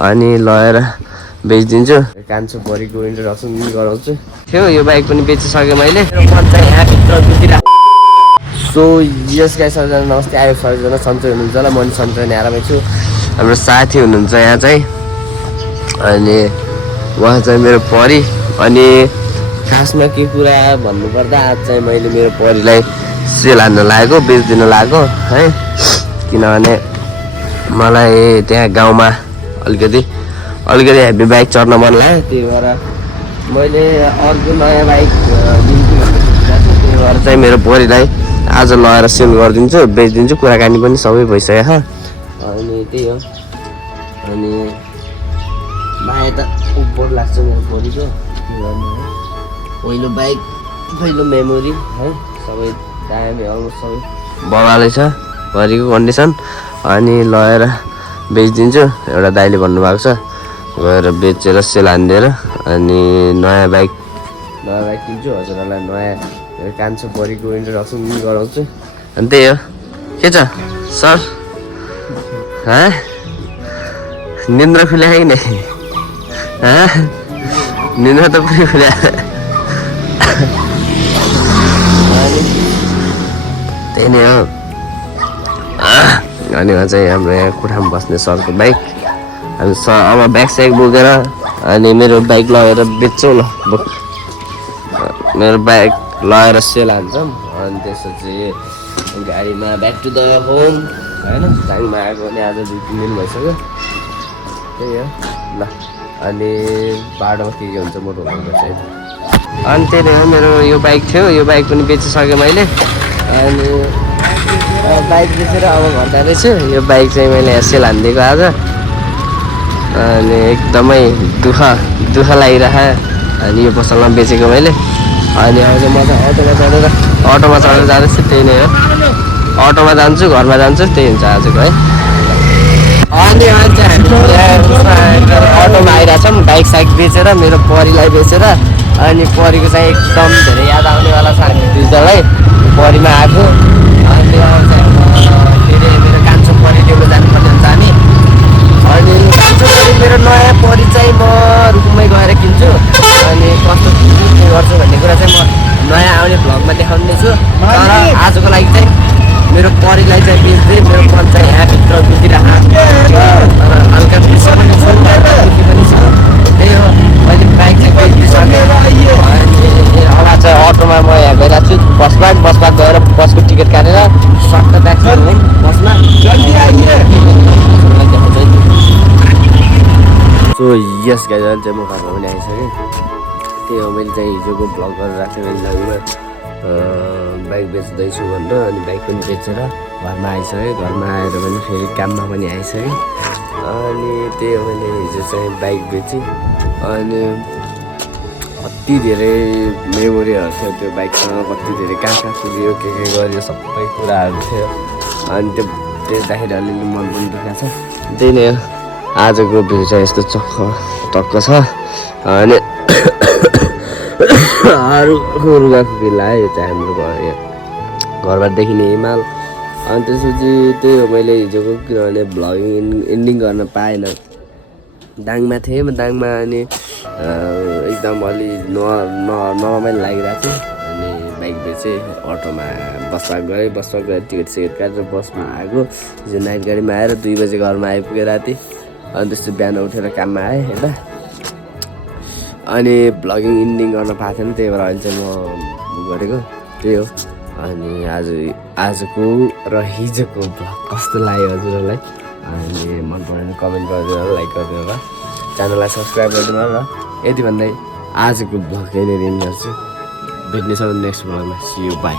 अनि लगेर बेचिदिन्छु। कान्छो परीको इन्ट्रोडक्सन पनि गराउँछु। थियो यो बाइक पनि बेचिसकेँ मैले। मन चाहिँ यहाँभित्र दुखिरहेको। सो यस गाइस सबैजना नमस्ते। आयो सबैजना सन्चै हुनुहुन्छ होला। म पनि सन्चै नै आरामै छु। हाम्रो साथी हुनुहुन्छ यहाँ चाहिँ, अनि उहाँ चाहिँ मेरो परी। अनि खासमा के कुरा भन्नुपर्दा आज चाहिँ मैले मेरो परीलाई सेल हान्न लागेको, बेचिदिन लागेको है। किनभने मलाई त्यहाँ गाउँमा अलिकति हेभी बाइक चढ्न मन लाग्यो। त्यही भएर मैले अर्को नयाँ बाइक दिन्छु भनेर सोचेको छु। त्यही भएर चाहिँ मेरो परीलाई आज लगेर सेल गरिदिन्छु, बेचिदिन्छु। कुराकानी पनि सबै भइसक्यो। अनि त्यही हो। अनि माया त उपर लाग्छ मेरो परीको। पहिलो बाइक, पहिलो मेमोरी है, सबै दामी अलमोस्ट सबै बगालै छ परीको कन्डिसन। अनि लगेर बेचिदिन्छु। एउटा दाइले भन्नुभएको छ गएर बेचेर सेल हानिदिएर अनि नयाँ बाइक किन्छु। हजुरहरूलाई नयाँ कान्छो परीको इन्ट्रोडक्सन पनि गराउँछु। अनि त्यही हो। के छ सर? निन्द्रा खुल्या कि नै? निन्द्रा त पुरै खुल्या। त्यही नै हो। अनि उहाँ चाहिँ हाम्रो यहाँ कोठामा बस्ने सरको बाइक। अनि अब ब्याग स्याग बोकेर अनि मेरो बाइक लगेर बेच्छौँ ल। मेरो बाइक लगेर सेल हान्छौँ। अनि त्यसपछि गाडीमा ब्याक टु द होम होइन। टाइममा आएको भने आज 2-3 दिन भइसक्यो। त्यही हो ल। अनि बाटोमा के हुन्छ म रोक्नुपर्छ है। अनि त्यही नै हो। मेरो यो बाइक थियो, यो बाइक पनि बेचिसकेँ मैले। अनि बाइक बेचेर अब घर जाँदैछु। यो बाइक चाहिँ मैले यहाँ सेल हानिदिएको आज। अनि एकदमै दुःख लागिरहेको। अनि यो पसलमा बेचेको मैले। अनि अब चाहिँ म चाहिँ अटोमा चढेर जाँदैछु। त्यही नै हो। अटोमा जान्छु, घरमा जान्छु, त्यही हुन्छ आजको है। अनि चाहिँ अटोमा आइरहेछौँ बाइक साइक बेचेर, मेरो परीलाई बेचेर। अनि परीको चाहिँ एकदम धेरै याद आउनेवाला छ हामी दुईजनालाई परीमा आएको। अनि अब चाहिँ मेरो कान्छो परी लिएर जानुपर्ने हुन्छ हामी। अनि कान्छो परी मेरो नयाँ परी चाहिँ म रुममै गएर किन्छु। अनि कस्तो के गर्छु भन्ने कुरा चाहिँ म नयाँ आउने भ्लगमा देखाउने छु। तर आजको लागि चाहिँ मेरो परीलाई चाहिँ बेच्दै मेरो मन चाहिँ यहाँभित्र दुखिरहेको। तर हल्का खुसी पनि छ, दुखी पनि छ। त्यही हो। अहिले बाइक चाहिँ बेचिसकेँ। अनि अब चाहिँ अटोमा म यहाँ गइरहेको छु। बसमा गएर बसको टिकट काटेर सट्ट ब्याक होम बसमा सो यस गाइज चाहिँ म घरमा पनि आइसकेँ। त्यही हो। मैले चाहिँ हिजोको भ्लग गरेर राख्छु मैले लगमा बाइक बेच्दैछु भनेर। अनि बाइक पनि बेचेर घरमा आइसकेँ। घरमा आएर पनि फेरि काममा पनि आइसकेँ। अनि त्यही हो। मैले हिजो चाहिँ बाइक बेचेँ। अनि कति धेरै मेमोरीहरू थियो त्यो बाइकसँग। कति धेरै कहाँ पुग्यो, के गर्यो, सबै कुराहरू थियो। अनि त्यो बेच्दाखेरि अलिअलि मन पनि दुखेको छ। त्यही नै हो। आजको भ्यू चाहिँ यस्तो टक्क छ। अनि रुगाखुकी लाग्यो। यो चाहिँ हाम्रो घरबाट देखिने हिमाल। अनि त्यसपछि त्यही हो। मैले हिजोको किनभने भ्लगिङ एन्डिङ गर्न पाएन। दाङमा थिएँ म दाङमा। अनि एकदम अलि नरमाइलो लागिरहेको थियो। अनि बाइक बेचेँ। अटोमा बसमा गएर टिकट सिकेट काटेर बसमा आएको। हिजो नाइट गाडीमा आएर 2 बजे घरमा आइपुगेँ राति। अनि त्यस्तो बिहान उठेर काममा आएँ होइन। अनि भ्लगिङ एन्डिङ गर्न पाएको थिएन। त्यही भएर अहिले चाहिँ म गरेको। त्यही हो। अनि आजको र हिजोको भ्लग कस्तो लाग्यो हजुरहरूलाई? अनि मन पऱ्यो भने कमेन्ट गरिदिनु होला, लाइक गरिदिनु होला, च्यानललाई सब्सक्राइब गरिदिनु होला। यति भन्दै आजको भ्लग यहीँनिर एन्ड गर्छु। भेट्नेछौँ नेक्स्ट भ्लगमा। See you by.